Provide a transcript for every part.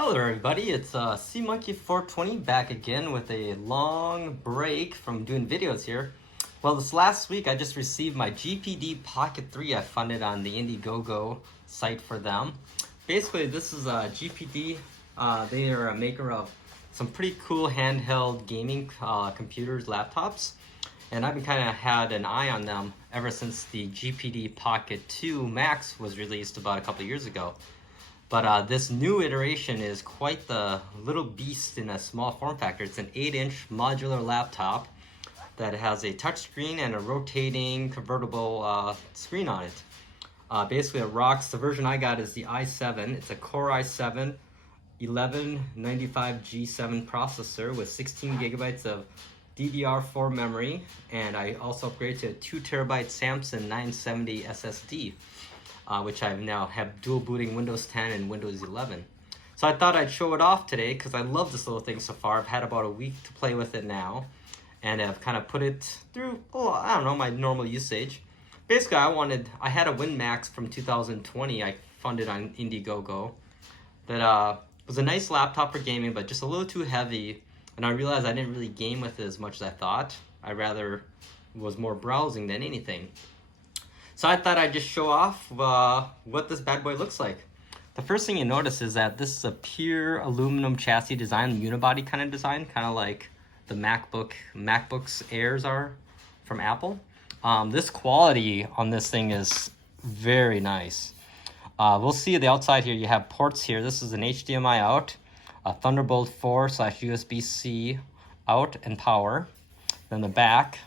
Hello everybody, it's CMonkey420 back again with a long break from doing videos here. Well, this last week I just received my GPD Pocket 3 I funded on the IndieGoGo site for them. Basically, this is a GPD. They are a maker of some pretty cool handheld gaming computers, laptops. And I've been kind of had an eye on them ever since the GPD Pocket 2 Max was released about a couple years ago. But this new iteration is quite the little beast in a small form factor. It's an 8-inch modular laptop that has a touchscreen and a rotating convertible screen on it. Basically, it rocks. The version I got is the i7. It's a Core i7 1195G7 processor with 16 gigabytes of DDR4 memory, and I also upgraded to a 2 terabyte Samsung 970 SSD. Which I now have dual booting Windows 10 and Windows 11. So I thought I'd show it off today because I love this little thing so far. I've had about a week to play with it now, and I've kind of put it through, I don't know, my normal usage. Basically, I had a WinMax from 2020 I funded on IndieGoGo that was a nice laptop for gaming, but just a little too heavy, and I realized I didn't really game with it as much as I thought. I rather was more browsing than anything. So I thought I'd just show off what this bad boy looks like. The first thing you notice is that this is a pure aluminum chassis design, unibody kind of design, kind of like the MacBooks Airs are from Apple. This quality on this thing is very nice. We'll see the outside here. You have ports here. This is an HDMI out, a Thunderbolt 4/USB-C out and power. Then the back,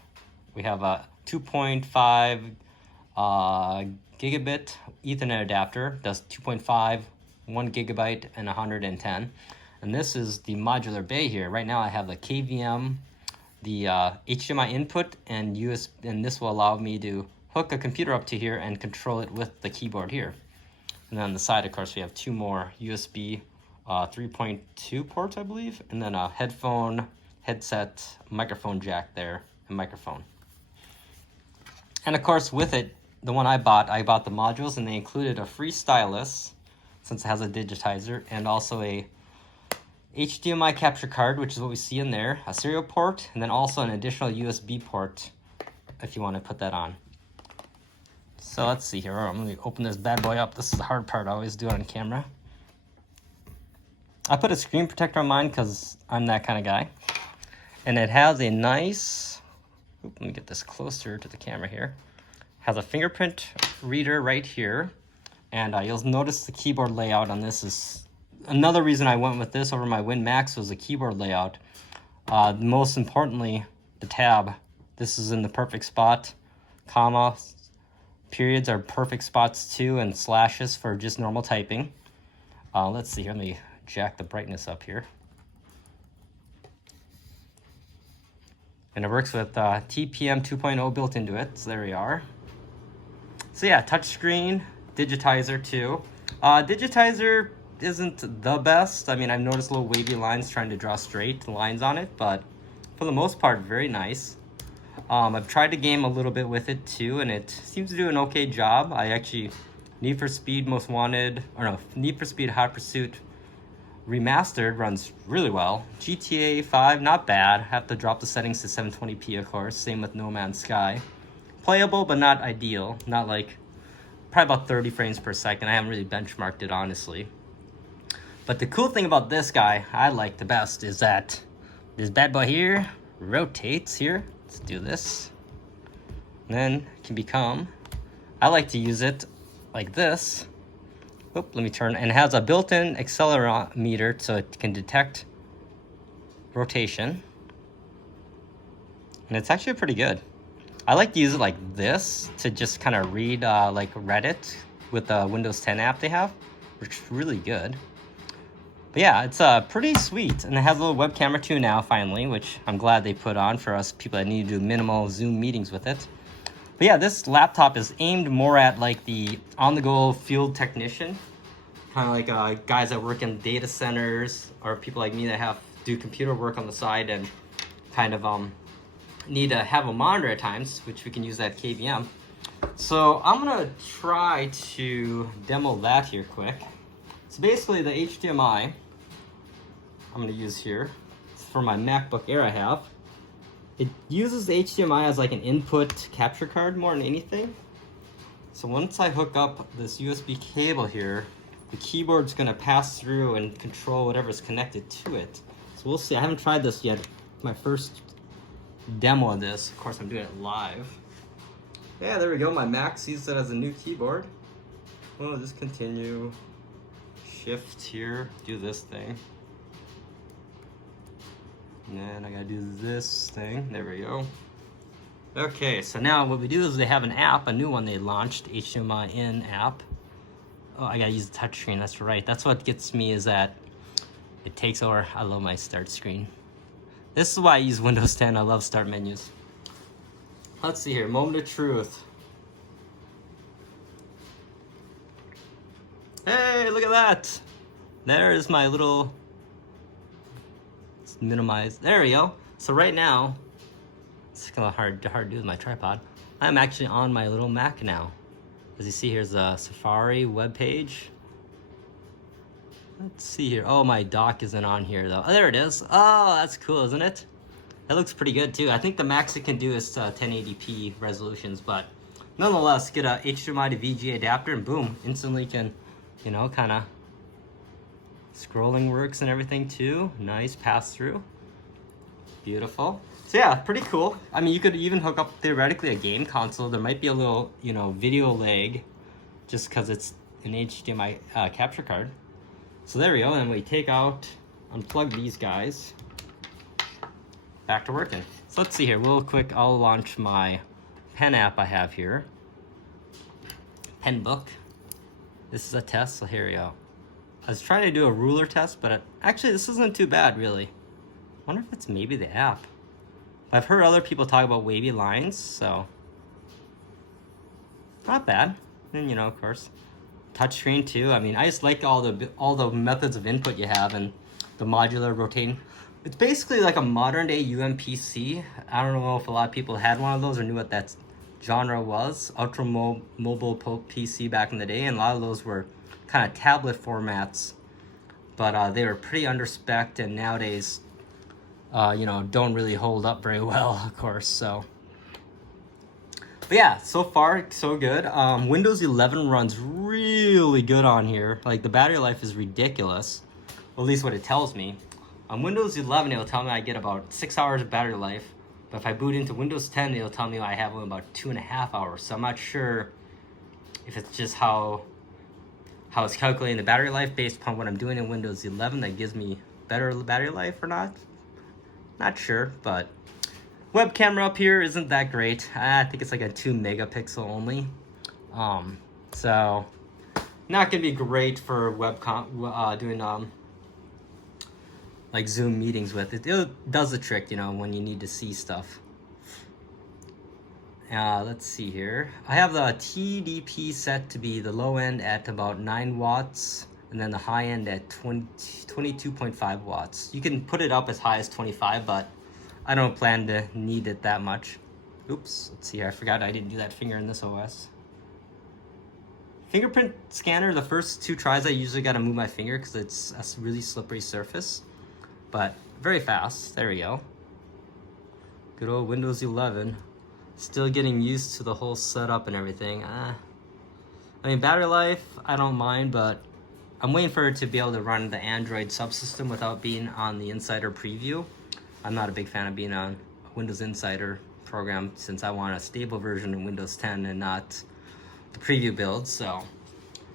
we have a 2.5 gigabit Ethernet adapter, does 2.5, 1 gigabyte, and 110. And this is the modular bay here. Right now I have the KVM, the HDMI input, and USB, and this will allow me to hook a computer up to here and control it with the keyboard here. And then on the side, of course, we have two more USB 3.2 ports, I believe, and then a headphone, headset, microphone jack there, and microphone. And of course, with it, the one I bought the modules, and they included a free stylus, since it has a digitizer, and also a HDMI capture card, which is what we see in there, a serial port, and then also an additional USB port, if you want to put that on. So let's see here. I'm going to open this bad boy up. This is the hard part. I always do it on camera. I put a screen protector on mine because I'm that kind of guy. And it has a nice... let me get this closer to the camera here. Has a fingerprint reader right here, and you'll notice the keyboard layout on this is another reason I went with this over my WinMax was the keyboard layout. Most importantly, the tab. This is in the perfect spot. Comma, periods are perfect spots too, and slashes for just normal typing. Let's see here. Let me jack the brightness up here. And it works with TPM 2.0 built into it, so there we are. So yeah, touchscreen, digitizer too. Digitizer isn't the best. I mean, I've noticed little wavy lines trying to draw straight lines on it, but for the most part, very nice. I've tried to game a little bit with it too, and it seems to do an okay job. I actually, Need for Speed Most Wanted, or no, Need for Speed Hot Pursuit Remastered runs really well. GTA 5, not bad. Have to drop the settings to 720p, of course. Same with No Man's Sky. Playable, but not ideal. Not like, probably about 30 frames per second. I haven't really benchmarked it, honestly. But the cool thing about this guy, I like the best, is that this bad boy here rotates here. Let's do this. And then it can become, I like to use it like this. Oop, let me turn, and it has a built-in accelerometer so it can detect rotation. And it's actually pretty good. I like to use it like this to just kind of read like Reddit with the Windows 10 app they have, which is really good. But yeah, it's pretty sweet, and it has a little web camera too now, finally, which I'm glad they put on for us people that need to do minimal Zoom meetings with it. But yeah, this laptop is aimed more at like the on-the-go field technician, kind of like guys that work in data centers, or people like me that do computer work on the side and kind of need to have a monitor at times, which we can use that KVM. So I'm gonna try to demo that here quick. So basically the HDMI I'm gonna use here. It's for my MacBook Air I have. It uses HDMI as like an input capture card more than anything. So once I hook up this USB cable here, the keyboard's gonna pass through and control whatever's connected to it. So we'll see. I haven't tried this yet. My first demo of this. Of course, I'm doing it live. Yeah, there we go. My Mac sees it as a new keyboard. We'll just continue. Shift here, do this thing. And then I gotta do this thing. There we go. Okay, so now what we do is they have an app, a new one they launched, HDMI In app. Oh, I gotta use the touchscreen, that's right. That's what gets me is that it takes over. I love my start screen. This is why I use Windows 10. I love start menus. Let's see here, moment of truth. Hey, look at that. There's my little, let's minimize. There we go. So right now, it's kind of hard to do with my tripod. I'm actually on my little Mac now. As you see, here's a Safari web page. Let's see here. Oh, my dock isn't on here though. Oh, there it is. Oh, that's cool, isn't it? That looks pretty good too. I think the max it can do is 1080p resolutions, but nonetheless, get a HDMI to VGA adapter and boom, instantly can, you know, kind of scrolling works and everything too. Nice pass through. Beautiful. So yeah, pretty cool. I mean, you could even hook up theoretically a game console. There might be a little, you know, video lag just because it's an HDMI capture card. So there we go. And we take out, unplug these guys. Back to working. So let's see here, real quick. I'll launch my pen app I have here. Pen book. This is a test, so here we go. I was trying to do a ruler test, but actually this isn't too bad, really. I wonder if it's maybe the app. I've heard other people talk about wavy lines, so not bad. And you know, of course, touchscreen too. I mean, I just like all the methods of input you have and the modular rotating. It's basically like a modern day UMPC. I don't know if a lot of people had one of those or knew what that genre was. Ultra mobile PC back in the day, and a lot of those were kind of tablet formats, but they were pretty under spec, and nowadays you know, don't really hold up very well, of course. So but yeah, so far so good. Windows 11 runs really good on here. Like the battery life is ridiculous, well, at least what it tells me. On Windows 11 it'll tell me I get about 6 hours of battery life, but if I boot into Windows 10 it'll tell me I have about 2.5 hours. So I'm not sure if it's just how it's calculating the battery life based upon what I'm doing in Windows 11 that gives me better battery life or not. Not sure, but web camera up here isn't that great. I think it's like a 2 megapixel only. So not gonna be great for doing like Zoom meetings with it. It does the trick, you know, when you need to see stuff. Let's see here. I have the TDP set to be the low end at about 9 watts and then the high end at 22.5 watts. You can put it up as high as 25, but I don't plan to need it that much. Oops, let's see here. I forgot I didn't do that finger in this OS. Fingerprint Scanner, the first 2 tries I usually gotta move my finger because it's a really slippery surface, but very fast. There we go. Good old Windows 11. Still getting used to the whole setup and everything. I mean, battery life, I don't mind, but I'm waiting for it to be able to run the Android subsystem without being on the Insider preview. I'm not a big fan of being on Windows Insider program since I want a stable version of Windows 10 and not the preview build. So,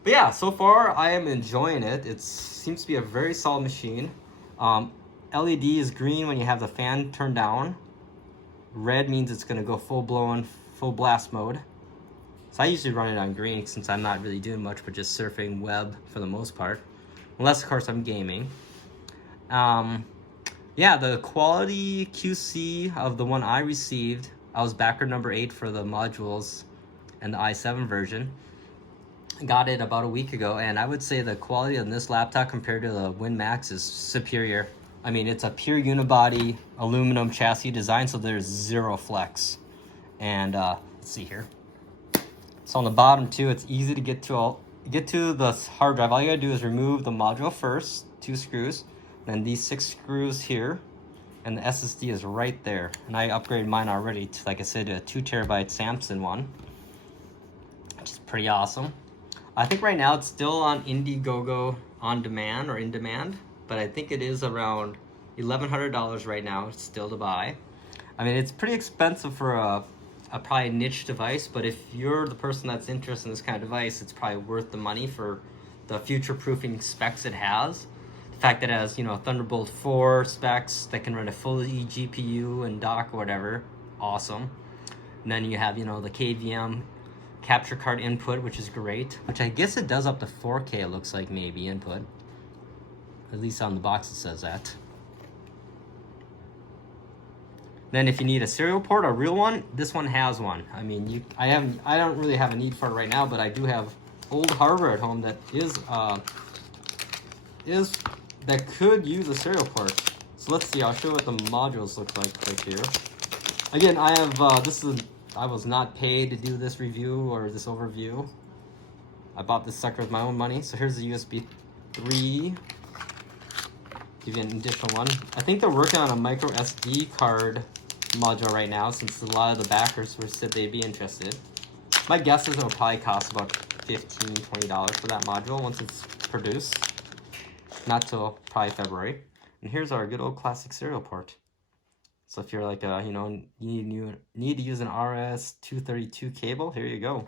but yeah, so far I am enjoying it. It seems to be a very solid machine. LED is green when you have the fan turned down. Red means it's going to go full-blown, full blast mode. So I usually run it on green since I'm not really doing much but just surfing web for the most part. Unless, of course, I'm gaming. Yeah, the quality QC of the one I received, I was backer number 8 for the modules and the i7 version. I got it about a week ago, and I would say the quality on this laptop compared to the WinMax is superior. I mean, it's a pure unibody aluminum chassis design, so there's zero flex. And let's see here. So on the bottom too, it's easy to get to the hard drive. All you gotta do is remove the module first, 2 screws, then these 6 screws here, and the SSD is right there. And I upgraded mine already to, like I said, a 2 terabyte Samsung one, which is pretty awesome. I think right now it's still on IndieGoGo on demand or in demand, but I think it is around $1,100 right now. It's still to buy. I mean, it's pretty expensive for a probably niche device, but if you're the person that's interested in this kind of device, it's probably worth the money for the future-proofing specs it has. The fact that it has, you know, Thunderbolt 4 specs that can run a full eGPU and dock or whatever, awesome. And then you have, you know, the KVM capture card input, which is great, which I guess it does up to 4K, it looks like, maybe input. At least on the box it says that. Then if you need a serial port, a real one, this one has one. I mean, I don't really have a need for it right now, but I do have old hardware at home that that could use a serial port. So let's see, I'll show you what the modules look like right here. Again, I have I was not paid to do this review or this overview. I bought this sucker with my own money. So here's the USB 3. Give you an additional one. I think they're working on a micro SD card module right now, since a lot of the backers said they'd be interested. My guess is it'll probably cost about $15, $20 for that module once it's produced. Not till probably February. And here's our good old classic serial port. So if you're like you know, you need to use an RS-232 cable, here you go.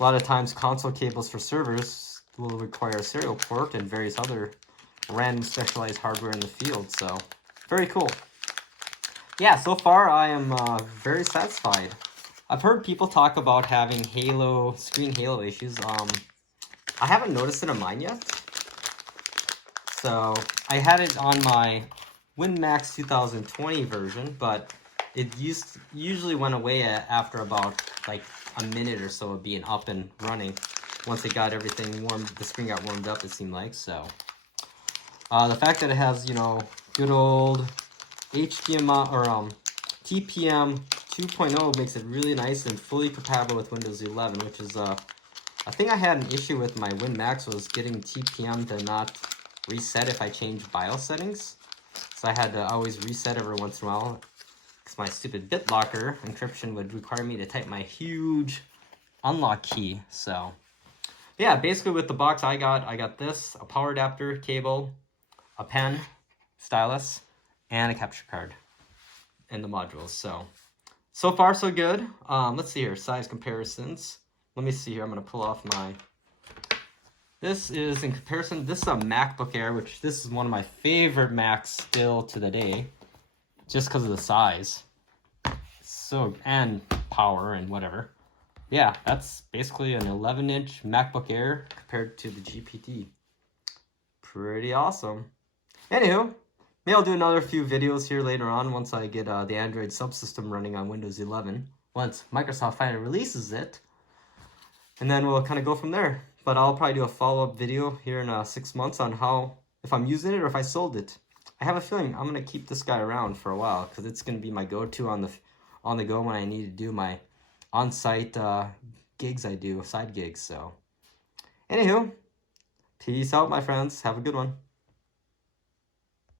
A lot of times console cables for servers will require a serial port and various other random specialized hardware in the field, so very cool. Yeah, so far I am very satisfied. I've heard people talk about having screen halo issues. I haven't noticed it on mine yet. So I had it on my WinMax 2020 version, but it usually went away after about like a minute or so of being up and running. Once it got everything warmed, the screen got warmed up, it seemed like. So the fact that it has, you know, good old HDMI or TPM 2.0 makes it really nice and fully compatible with Windows 11, which is I think I had an issue with my WinMax was getting TPM to not reset if I changed BIOS settings. So I had to always reset every once in a while because my stupid BitLocker encryption would require me to type my huge unlock key. So yeah, basically with the box I got this, a power adapter, cable, a pen, stylus, and a capture card, and the modules. So far so good. Let's see here, size comparisons. Let me see here, I'm gonna pull off my, this is in comparison, this is a MacBook Air, which this is one of my favorite Macs still to the day, just because of the size. So, and power and whatever. Yeah, that's basically an 11-inch MacBook Air compared to the GPD. Pretty awesome. Anywho, maybe I'll do another few videos here later on once I get the Android subsystem running on Windows 11. Once Microsoft finally releases it. And then we'll kind of go from there. But I'll probably do a follow-up video here in 6 months on how, if I'm using it or if I sold it. I have a feeling I'm going to keep this guy around for a while because it's going to be my go-to on the go when I need to do my on-site gigs I do, side gigs. So, anywho, peace out, my friends. Have a good one.